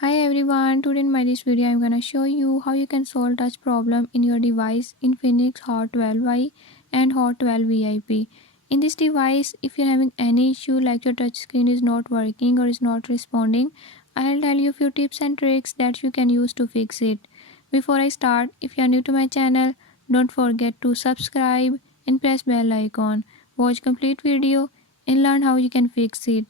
Hi everyone, today in my this video I'm gonna show you how you can solve touch problem in your device Infinix Hot 12i and Hot 12 VIP. In this device, if you're having any issue like your touch screen is not working or is not responding, I'll tell you a few tips and tricks that you can use to fix it. Before I start, if you're new to my channel, don't forget to subscribe and press bell icon. Watch complete video and learn how you can fix it.